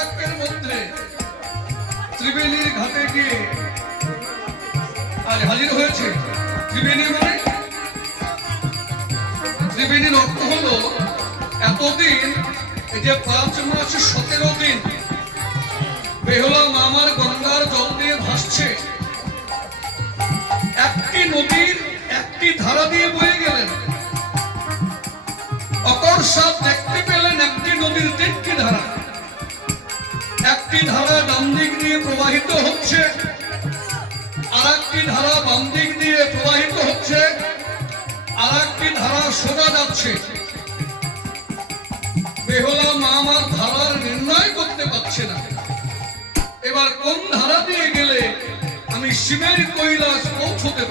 কটাক্ষের মধ্যে ত্রিবেণীর ঘাটে গিয়ে আজ হাজির হয়েছে। ত্রিবেণী মানে ত্রিবেণীর অর্থ হলো এতদিন, এই যে 5 মাস 17 দিন বেহুলা মামার গঙ্গার জল দিয়ে ভাসছে, একটি নদীর একটি ধারা দিয়ে বয়ে গেলেন। অকস্মাৎ দেখতে পেলেন একটি নদীর 3টি ধারা। একটি ধারা ডান দিক দিয়ে প্রবাহিত হচ্ছে, আর একটি ধারা বাম দিক দিয়ে প্রবাহিত হচ্ছে, আর একটি ধারা সোজা যাচ্ছে। বেহুলা মামার ধারার নির্ণয় করতে পারছে না। এবার কোন ধারা দিয়ে গেলে আমি শিবের কৈলাস পৌঁছতে